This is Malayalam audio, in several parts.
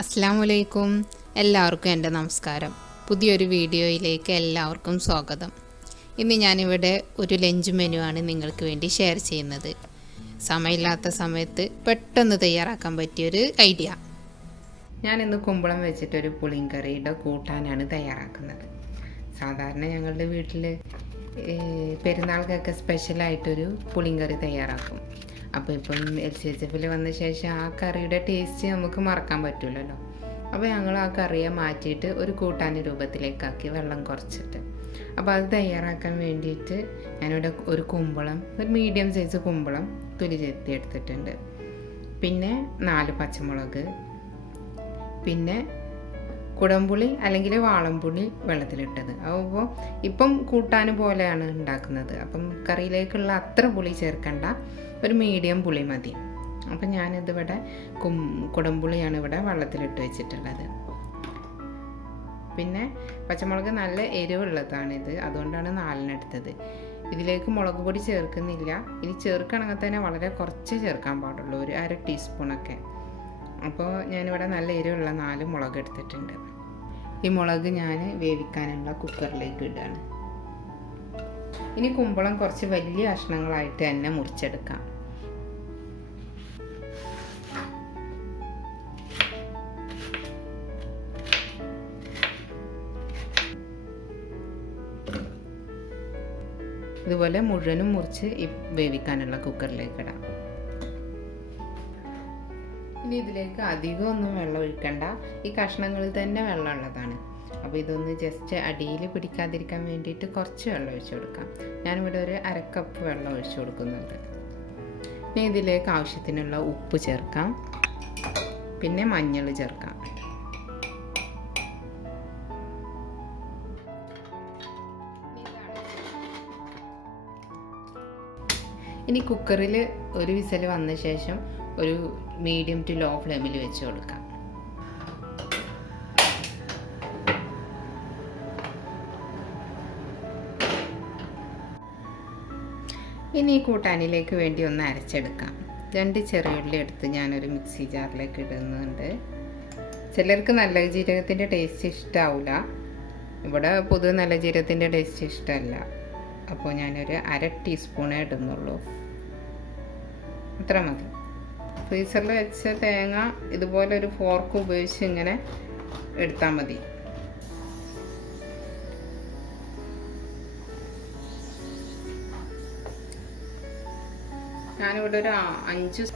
അസ്സലാമലൈക്കും. എല്ലാവർക്കും എൻ്റെ നമസ്കാരം. പുതിയൊരു വീഡിയോയിലേക്ക് എല്ലാവർക്കും സ്വാഗതം. ഇന്ന് ഞാനിവിടെ ഒരു ലഞ്ച് മെനു ആണ് നിങ്ങൾക്ക് വേണ്ടി ഷെയർ ചെയ്യുന്നത്. സമയമില്ലാത്ത സമയത്ത് പെട്ടെന്ന് തയ്യാറാക്കാൻ പറ്റിയൊരു ഐഡിയ. ഞാനിന്ന് കുമ്പളം വെച്ചിട്ടൊരു പുളിങ്കറിയുടെ കൂട്ടാനാണ് തയ്യാറാക്കുന്നത്. സാധാരണ ഞങ്ങളുടെ വീട്ടിൽ പെരുന്നാൾക്കൊക്കെ സ്പെഷ്യലായിട്ടൊരു പുളിങ്കറി തയ്യാറാക്കും. അപ്പോൾ ഇപ്പം Lchf വന്ന ശേഷം ആ കറിയുടെ ടേസ്റ്റ് നമുക്ക് മറക്കാൻ പറ്റില്ലല്ലോ. അപ്പോൾ ഞങ്ങൾ ആ കറിയെ മാറ്റിയിട്ട് ഒരു കൂട്ടാൻ രൂപത്തിലേക്കാക്കി വെള്ളം കുറച്ചിട്ട്. അപ്പോൾ അത് തയ്യാറാക്കാൻ വേണ്ടിയിട്ട് ഞാനിവിടെ ഒരു കുമ്പളം, ഒരു മീഡിയം സൈസ് കുമ്പളം തൊലി ചെത്തി എടുത്തിട്ടുണ്ട്. പിന്നെ 4 പച്ചമുളക്, പിന്നെ കുടംപുളി അല്ലെങ്കിൽ വാളംപുളി വെള്ളത്തിലിട്ടത്. അപ്പോൾ ഇപ്പം കൂട്ടാൻ പോലെയാണ് ഉണ്ടാക്കുന്നത്. അപ്പം കറിയിലേക്കുള്ള അത്ര പുളി ചേർക്കണ്ട, ഒരു മീഡിയം പുളി മതി. അപ്പം ഞാനിതിവിടെ കുടംപുളിയാണ് ഇവിടെ വെള്ളത്തിലിട്ട് വെച്ചിട്ടുള്ളത്. പിന്നെ പച്ചമുളക് നല്ല എരിവുള്ളതാണിത്, അതുകൊണ്ടാണ് 4 എടുത്തത്. ഇതിലേക്ക് മുളക് പൊടി ചേർക്കുന്നില്ല. ഇനി ചേർക്കണമെങ്കിൽ തന്നെ വളരെ കുറച്ച് ചേർക്കാൻ പാടുള്ളൂ, ഒരു 1/2 ടീസ്പൂണൊക്കെ. അപ്പോൾ ഞാനിവിടെ നല്ല എരിവുള്ള 4 മുളക് എടുത്തിട്ടുണ്ട്. ഈ മുളക് ഞാൻ വേവിക്കാനുള്ള കുക്കറിലേക്ക് ഇടുകയാണ്. ഇനി കുമ്പളം കുറച്ച് വലിയ കഷ്ണങ്ങളായിട്ട് തന്നെ മുറിച്ചെടുക്കാം. ഇതുപോലെ മുഴുവനും മുറിച്ച് വേവിക്കാനുള്ള കുക്കറിലേക്ക് ഇടാം. ഇനി ഇതിലേക്ക് അധികമൊന്നും വെള്ളം ഒഴിക്കണ്ട, ഈ കഷ്ണങ്ങളിൽ തന്നെ വെള്ളം ഉള്ളതാണ്. അപ്പോൾ ഇതൊന്ന് ജസ്റ്റ് അടിയിൽ പിടിക്കാതിരിക്കാൻ വേണ്ടിയിട്ട് കുറച്ച് വെള്ളം ഒഴിച്ചു കൊടുക്കാം. ഞാനിവിടെ ഒരു 1/2 കപ്പ് വെള്ളം ഒഴിച്ചു കൊടുക്കുന്നുണ്ട്. ഇനി ഇതിലേക്ക് ആവശ്യത്തിനുള്ള ഉപ്പ് ചേർക്കാം, പിന്നെ മഞ്ഞൾ ചേർക്കാം. ഇനി കുക്കറിൽ ഒരു വിസിൽ വന്ന ശേഷം ഒരു മീഡിയം ടു ലോ ഫ്ലെയിമിൽ വെച്ച് കൊടുക്കാം. ഇനി ഈ കൂട്ടാനിലേക്ക് വേണ്ടി ഒന്ന് അരച്ചെടുക്കാം. 2 ചെറിയുള്ളി എടുത്ത് ഞാനൊരു മിക്സി ജാറിലേക്ക് ഇടുന്നുണ്ട്. ചിലർക്ക് നല്ല ജീരകത്തിൻ്റെ ടേസ്റ്റ് ഇഷ്ടമാവില്ല. ഇവിടെ പൊതുവെ നല്ല ജീരകത്തിൻ്റെ ടേസ്റ്റ് ഇഷ്ടമല്ല. അപ്പോൾ ഞാനൊരു 1/2 ടീസ്പൂണേ ഇടുന്നുള്ളൂ, അത്ര മതി. ഫ്രീസറിൽ വെച്ച തേങ്ങ ഇതുപോലെ ഒരു ഫോർക്ക് ഉപയോഗിച്ച് ഇങ്ങനെ എടുത്താൽ മതി. ഞാനിവിടെ ഒരു 5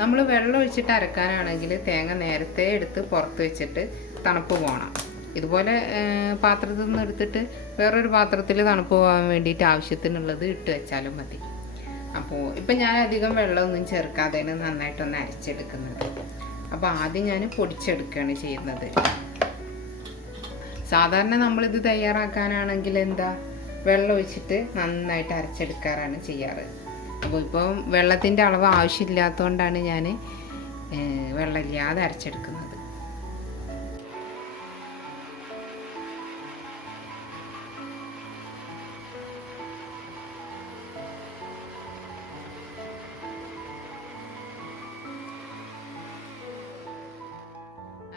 നമ്മൾ വെള്ളം ഒഴിച്ചിട്ട് അരക്കാനാണെങ്കിൽ തേങ്ങ നേരത്തെ എടുത്ത് പുറത്ത് വെച്ചിട്ട് തണുപ്പ് പോകണം. ഇതുപോലെ പാത്രത്തിൽ നിന്ന് എടുത്തിട്ട് വേറൊരു പാത്രത്തിൽ തണുപ്പ് പോകാൻ വേണ്ടിയിട്ട് ആവശ്യത്തിനുള്ളത് ഇട്ട് വെച്ചാലും മതി. അപ്പോൾ ഇപ്പം ഞാൻ അധികം വെള്ളമൊന്നും ചേർക്കാതെയാണ് നന്നായിട്ടൊന്ന് അരച്ചെടുക്കുന്നത്. അപ്പോൾ ആദ്യം ഞാൻ പൊടിച്ചെടുക്കുകയാണ് ചെയ്യുന്നത്. സാധാരണ നമ്മളിത് തയ്യാറാക്കാനാണെങ്കിൽ വെള്ളം ഒഴിച്ചിട്ട് നന്നായിട്ട് അരച്ചെടുക്കാറാണ് ചെയ്യാറ്. അപ്പോൾ ഇപ്പം വെള്ളത്തിൻ്റെ അളവ് ആവശ്യമില്ലാത്തതുകൊണ്ടാണ് ഞാൻ വെള്ളമില്ലാതെ അരച്ചെടുക്കുന്നത്.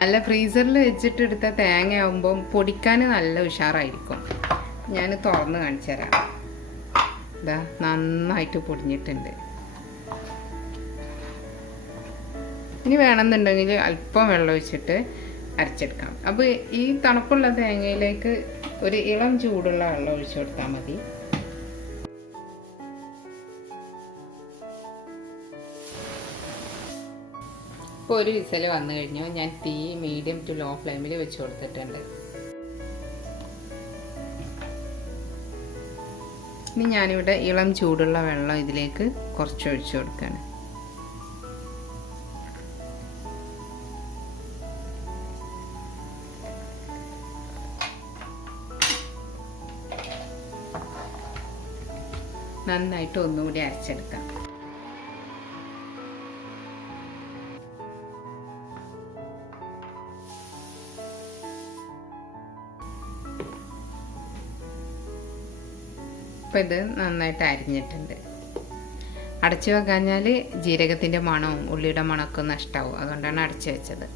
നല്ല ഫ്രീസറിൽ വെച്ചിട്ട് എടുത്ത തേങ്ങ ആകുമ്പം പൊടിക്കാൻ നല്ല ഉഷാറായിരിക്കും. ഞാൻ തുറന്ന് കാണിച്ചു തരാം. ഇതാ നന്നായിട്ട് പൊടിഞ്ഞിട്ടുണ്ട്. ഇനി വേണമെന്നുണ്ടെങ്കിൽ അല്പം വെള്ളം ഒഴിച്ചിട്ട് അരച്ചെടുക്കാം. അപ്പോൾ ഈ തണുപ്പുള്ള തേങ്ങയിലേക്ക് ഒരു ഇളം ചൂടുള്ള വെള്ളം ഒഴിച്ചു കൊടുത്താൽ മതി. ഇപ്പോൾ ഒരു വിസിൽ വന്നു കഴിഞ്ഞു. ഞാൻ തീ മീഡിയം ടു ലോ ഫ്ലെയിമിൽ വെച്ച് കൊടുത്തിട്ടുണ്ട്. ഇനി ഞാനിവിടെ ഇളം ചൂടുള്ള വെള്ളം ഇതിലേക്ക് കുറച്ച് ഒഴിച്ചു കൊടുക്കുകയാണ്. നന്നായിട്ട് ഒന്നുകൂടി അരച്ചെടുക്കാം. അപ്പോൾ ഇത് നന്നായിട്ട് അരിഞ്ഞിട്ടുണ്ട്. അടച്ചു വെക്കാഞ്ഞാൽ ജീരകത്തിൻ്റെ മണവും ഉള്ളിയുടെ മണമൊക്കെ നഷ്ടമാവും. അതുകൊണ്ടാണ് അടച്ചു വെച്ചത്.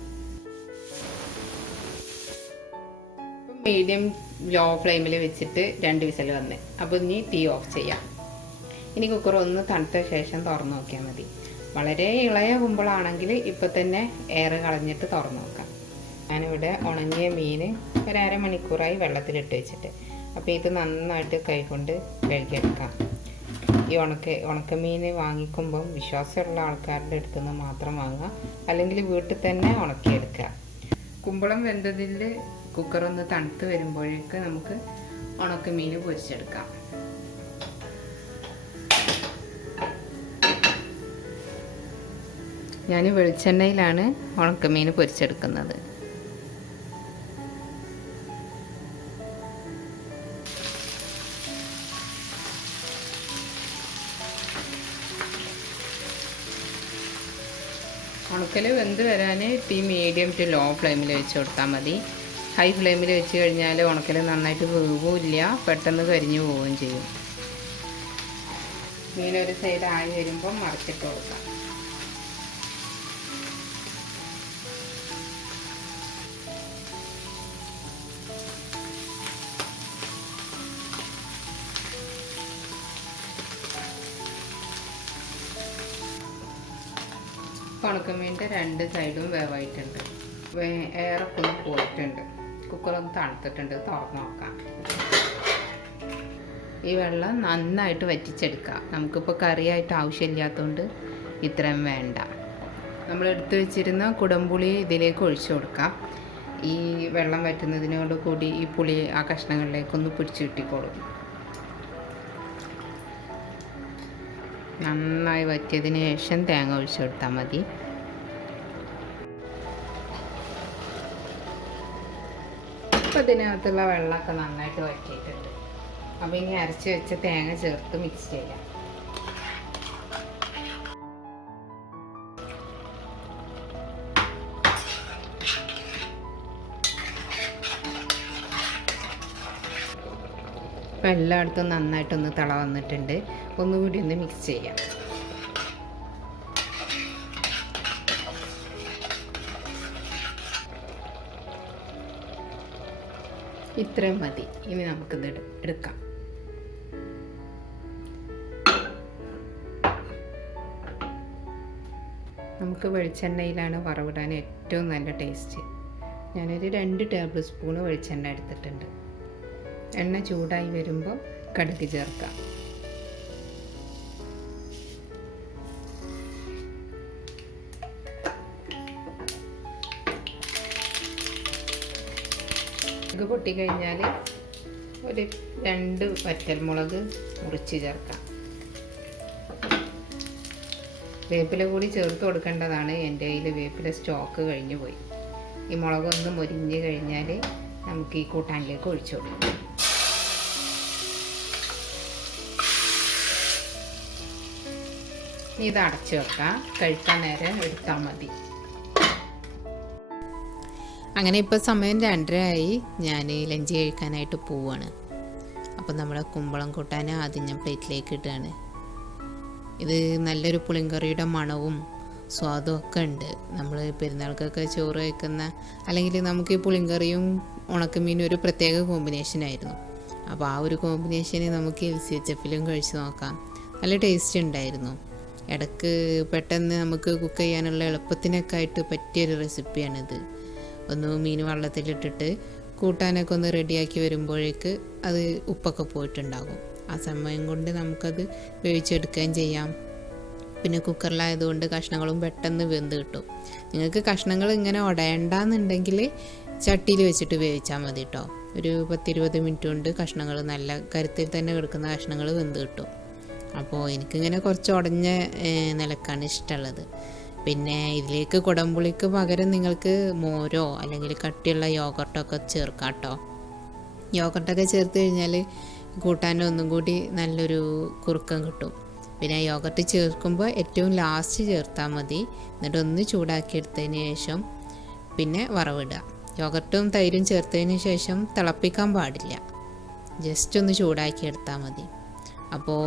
മീഡിയം ലോ ഫ്ലെയിമിൽ വെച്ചിട്ട് 2 വിസിൽ വന്ന്. അപ്പോൾ ഇനി തീ ഓഫ് ചെയ്യാം. ഇനി കുക്കർ ഒന്ന് തണുത്ത ശേഷം തുറന്ന് നോക്കിയാൽ മതി. വളരെ ഇളയ കുമ്പളാണെങ്കിൽ ഇപ്പോൾ തന്നെ എയർ കളഞ്ഞിട്ട് തുറന്ന് നോക്കാം. ഞാനിവിടെ ഉണങ്ങിയ മീൻ ഒരു അരമണിക്കൂറായി വെള്ളത്തിലിട്ട് വെച്ചിട്ട്. അപ്പോൾ ഇത് നന്നായിട്ട് കൈകൊണ്ട് കഴുകിയെടുക്കാം. ഈ ഉണക്കമീൻ വാങ്ങിക്കുമ്പം വിശ്വാസമുള്ള ആൾക്കാരുടെ അടുത്ത് നിന്ന് മാത്രം വാങ്ങുക, അല്ലെങ്കിൽ വീട്ടിൽ തന്നെ ഉണക്കിയെടുക്കുക. കുമ്പളം വെന്തതിൽ കുക്കറൊന്ന് തണുത്ത് വരുമ്പോഴേക്ക് നമുക്ക് ഉണക്കമീൻ പൊരിച്ചെടുക്കാം. ഞാൻ വെളിച്ചെണ്ണയിലാണ് ഉണക്കമീൻ പൊരിച്ചെടുക്കുന്നത്. ഉണക്കൽ വെന്ത് വരാൻ തീ മീഡിയം ടു ലോ ഫ്ലെയിമിൽ വെച്ച് കൊടുത്താൽ മതി. ഹൈ ഫ്ലെയിമിൽ വെച്ച് കഴിഞ്ഞാൽ ഉണക്കൽ നന്നായിട്ട് വേവില്ല, പെട്ടെന്ന് കരിഞ്ഞു പോവുകയും ചെയ്യും. മീൻ ഒരു സൈഡ് ആയി വരുമ്പം മറിച്ചിട്ട് കൊടുക്കാം. ഉണക്കമീൻ്റെ 2 സൈഡും വേവായിട്ടുണ്ട്. എയറൊക്കെ ഒന്ന് പോയിട്ടുണ്ട്. കുക്കറൊന്ന് തണുത്തിട്ടുണ്ട്. തുറന്ന് നോക്കാം. ഈ വെള്ളം നന്നായിട്ട് വറ്റിച്ചെടുക്കുക. നമുക്കിപ്പോൾ കറിയായിട്ട് ആവശ്യമില്ലാത്തതുകൊണ്ട് ഇത്രയും വേണ്ട. നമ്മൾ എടുത്തു വെച്ചിരുന്ന കുടംപുളി ഇതിലേക്ക് ഒഴിച്ചു കൊടുക്കാം. ഈ വെള്ളം വറ്റുന്നതിനോട് കൂടി ഈ പുളി ആ കഷ്ണങ്ങളിലേക്കൊന്ന് പിടിച്ചു കിട്ടിക്കോളും. നന്നായി വറ്റിയതിന് ശേഷം തേങ്ങ ഒഴിച്ചു കൊടുത്താൽ മതി. അപ്പോൾ ഇതിനകത്തുള്ള വെള്ളമൊക്കെ നന്നായിട്ട് വറ്റിയിട്ടുണ്ട്. അപ്പോൾ ഇനി അരച്ച് വെച്ച തേങ്ങ ചേർത്ത് മിക്സ് ചെയ്യാം. അപ്പോൾ എല്ലായിടത്തും നന്നായിട്ടൊന്ന് തിള വന്നിട്ടുണ്ട്. ഒന്നുകൂടി ഒന്ന് മിക്സ് ചെയ്യാം. ഇത്രയും മതി. ഇനി നമുക്കിത് എടുക്കാം. നമുക്ക് വെളിച്ചെണ്ണയിലാണ് വറവിടാൻ ഏറ്റവും നല്ല ടേസ്റ്റ്. ഞാനൊരു 2 ടേബിൾ സ്പൂൺ വെളിച്ചെണ്ണ എടുത്തിട്ടുണ്ട്. എണ്ണ ചൂടായി വരുമ്പോൾ കടുക് ചേർക്കാം. കടുക് പൊട്ടിക്കഴിഞ്ഞാൽ ഒരു 2 വറ്റൽമുളക് മുറിച്ച് ചേർക്കാം. വേപ്പില കൂടി ചേർത്ത് കൊടുക്കേണ്ടതാണ്. എൻ്റെ കയ്യിൽ വേപ്പില സ്റ്റോക്ക് കഴിഞ്ഞു പോയി. ഈ മുളകൊന്ന് മൊരിഞ്ഞ് കഴിഞ്ഞാൽ നമുക്ക് ഈ കൂട്ടാനിലേക്ക് ഒഴിച്ചു കൊടുക്കാം. ഇത് അടച്ചു വെക്കാം. കഴിക്കാൻ നേരം എടുത്താൽ മതി. അങ്ങനെ ഇപ്പോൾ സമയം 2:30 ഞാൻ ലഞ്ച് കഴിക്കാനായിട്ട് പോവുകയാണ്. അപ്പോൾ നമ്മുടെ കുമ്പളം കൂട്ടാൻ ആദ്യം ഞാൻ പ്ലേറ്റിലേക്ക് ഇടുകയാണ്. ഇത് നല്ലൊരു പുളിങ്കറിയുടെ മണവും സ്വാദും ഒക്കെ ഉണ്ട്. നമ്മൾ പെരുന്നാൾക്കൊക്കെ ചോറ് കഴിക്കുന്ന, അല്ലെങ്കിൽ നമുക്ക് ഈ പുളിങ്കറിയും ഉണക്കമീനും ഒരു പ്രത്യേക കോമ്പിനേഷനായിരുന്നു. അപ്പോൾ ആ ഒരു കോമ്പിനേഷന് നമുക്ക് LCHFലും കഴിച്ച് നോക്കാം. നല്ല ടേസ്റ്റ് ഉണ്ടായിരുന്നു. ഇടയ്ക്ക് പെട്ടെന്ന് നമുക്ക് കുക്ക് ചെയ്യാനുള്ള എളുപ്പത്തിനൊക്കെ ആയിട്ട് പറ്റിയൊരു റെസിപ്പിയാണിത്. ഒന്ന് മീൻ വെള്ളത്തിലിട്ടിട്ട് കൂട്ടാനൊക്കെ ഒന്ന് റെഡിയാക്കി വരുമ്പോഴേക്ക് അത് ഉപ്പൊക്കെ പോയിട്ടുണ്ടാകും. ആ സമയം കൊണ്ട് നമുക്കത് വേവിച്ചെടുക്കുകയും ചെയ്യാം. പിന്നെ കുക്കറിലായതുകൊണ്ട് കഷ്ണങ്ങളും പെട്ടെന്ന് വെന്ത് കിട്ടും. നിങ്ങൾക്ക് കഷ്ണങ്ങൾ ഇങ്ങനെ ഉടയണ്ടെന്നുണ്ടെങ്കിൽ ചട്ടിയിൽ വെച്ചിട്ട് വേവിച്ചാൽ മതി കേട്ടോ. ഒരു 10-20 മിനിറ്റ് കൊണ്ട് കഷ്ണങ്ങൾ നല്ല കരുത്തിൽ തന്നെ കിടക്കുന്ന കഷ്ണങ്ങൾ വെന്ത് കിട്ടും. അപ്പോൾ എനിക്കിങ്ങനെ കുറച്ച് ഉടഞ്ഞ നിലക്കാണ് ഇഷ്ടമുള്ളത്. പിന്നെ ഇതിലേക്ക് കുടംപുളിക്ക് പകരം നിങ്ങൾക്ക് മോരോ അല്ലെങ്കിൽ കട്ടിയുള്ള യോഗർട്ടൊക്കെ ചേർക്കാം കേട്ടോ. യോഗർട്ടൊക്കെ ചേർത്ത് കഴിഞ്ഞാൽ കൂട്ടാൻ ഒന്നും കൂടി നല്ലൊരു കുറുക്കം കിട്ടും. പിന്നെ യോഗർട്ട് ചേർക്കുമ്പോൾ ഏറ്റവും ലാസ്റ്റ് ചേർത്താൽ മതി. എന്നിട്ട് ഒന്ന് ചൂടാക്കി എടുത്തതിന് ശേഷം പിന്നെ വറവിടുക. യോഗർട്ടും തൈരും ചേർത്തതിന് ശേഷം തിളപ്പിക്കാൻ പാടില്ല, ജസ്റ്റ് ഒന്ന് ചൂടാക്കി എടുത്താൽ മതി. അപ്പോൾ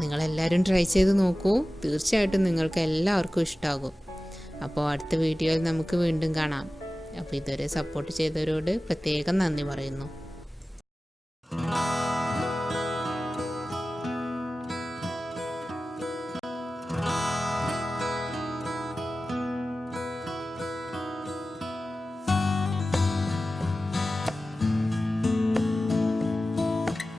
നിങ്ങളെല്ലാവരും ട്രൈ ചെയ്ത് നോക്കൂ. തീർച്ചയായിട്ടും നിങ്ങൾക്ക് എല്ലാവർക്കും ഇഷ്ടമാകും. അപ്പോൾ അടുത്ത വീഡിയോയിൽ നമുക്ക് വീണ്ടും കാണാം. അപ്പോൾ ഇതുവരെ സപ്പോർട്ട് ചെയ്തവരോട് പ്രത്യേകം നന്ദി പറയുന്നു.